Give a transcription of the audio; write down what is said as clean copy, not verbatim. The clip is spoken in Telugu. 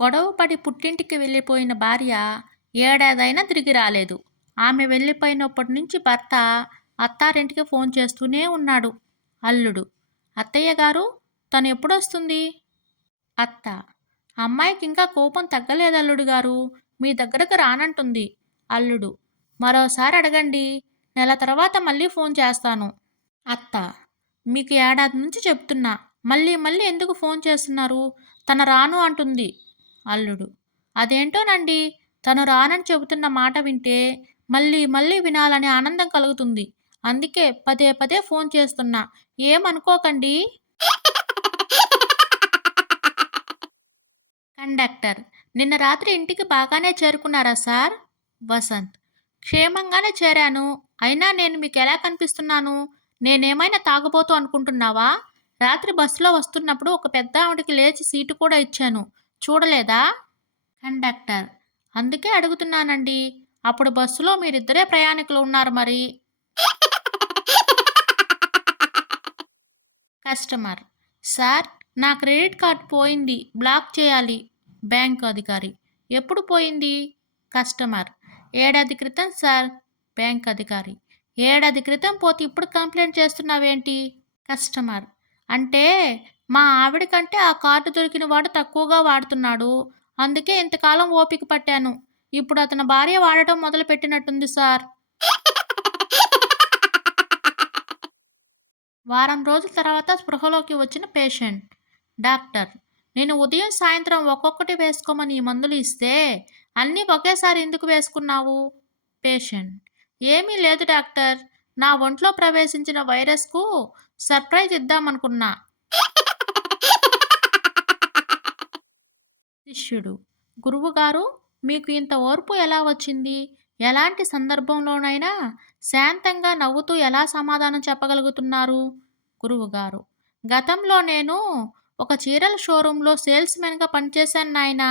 గొడవపడి పుట్టింటికి వెళ్ళిపోయిన భార్య ఏడాదైనా తిరిగి రాలేదు. ఆమె వెళ్ళిపోయినప్పటి నుంచి భర్త అత్తారింటికి ఫోన్ చేస్తూనే ఉన్నాడు. అల్లుడు: అత్తయ్య గారు, తను ఎప్పుడొస్తుంది? అత్త: అమ్మాయికి ఇంకా కోపం తగ్గలేదు అల్లుడు గారు, మీ దగ్గరకు రానంటుంది. అల్లుడు: మరోసారి అడగండి, నెల తర్వాత మళ్ళీ ఫోన్ చేస్తాను. అత్త: మీకు ఏడాది నుంచి చెప్తున్నా, మళ్ళీ మళ్ళీ ఎందుకు ఫోన్ చేస్తున్నారు? తన రాను అంటుంది. అల్లుడు: అదేంటోనండి, తను రానని చెబుతున్న మాట వింటే మళ్ళీ మళ్ళీ వినాలని ఆనందం కలుగుతుంది. అందుకే పదే పదే ఫోన్ చేస్తున్నా, ఏమనుకోకండి. కండక్టర్: నిన్న రాత్రి ఇంటికి బాగానే చేరుకున్నారా సార్? వసంత్: క్షేమంగానే చేరాను. అయినా నేను మీకు ఎలా కనిపిస్తున్నాను? నేనేమైనా తాగుబోతు అనుకుంటున్నావా? రాత్రి బస్సులో వస్తున్నప్పుడు ఒక పెద్ద ఆవిడకి లేచి సీటు కూడా ఇచ్చాను, చూడలేదా? కండక్టర్: అందుకే అడుగుతున్నానండి. అప్పుడు బస్సులో మీరిద్దరే ప్రయాణికులు ఉన్నారు మరి. కస్టమర్: సార్, నా క్రెడిట్ కార్డ్ పోయింది, బ్లాక్ చేయాలి. బ్యాంకు అధికారి: ఎప్పుడు పోయింది? కస్టమర్: ఏడాది క్రితం సార్. బ్యాంక్ అధికారి: ఏడాది క్రితం పోతే ఇప్పుడు కంప్లైంట్ చేస్తున్నావేంటి? కస్టమర్: అంటే మా ఆవిడ కంటే ఆ కార్డు దొరికిన వాడు తక్కువగా వాడుతున్నాడు, అందుకే ఇంతకాలం ఓపిక పట్టాను. ఇప్పుడు అతని భార్య వాడటం మొదలు పెట్టినట్టుంది సార్. వారం రోజుల తర్వాత స్పృహలోకి వచ్చిన పేషెంట్. డాక్టర్: నేను ఉదయం సాయంత్రం ఒక్కొక్కటి వేసుకోమని ఈ మందులు ఇస్తే అన్నీ ఒకేసారి ఎందుకు వేసుకున్నావు? పేషెంట్: ఏమీ లేదు డాక్టర్, నా ఒంట్లో ప్రవేశించిన వైరస్కు సర్ప్రైజ్ ఇద్దామనుకున్నా. శిష్యుడు: గురువుగారు, మీకు ఇంత ఓర్పు ఎలా వచ్చింది? ఎలాంటి సందర్భంలోనైనా శాంతంగా నవ్వుతూ ఎలా సమాధానం చెప్పగలుగుతున్నారు? గురువుగారు: గతంలో నేను ఒక చీరల షోరూంలో సేల్స్ మెన్గా పనిచేశాను నాయనా.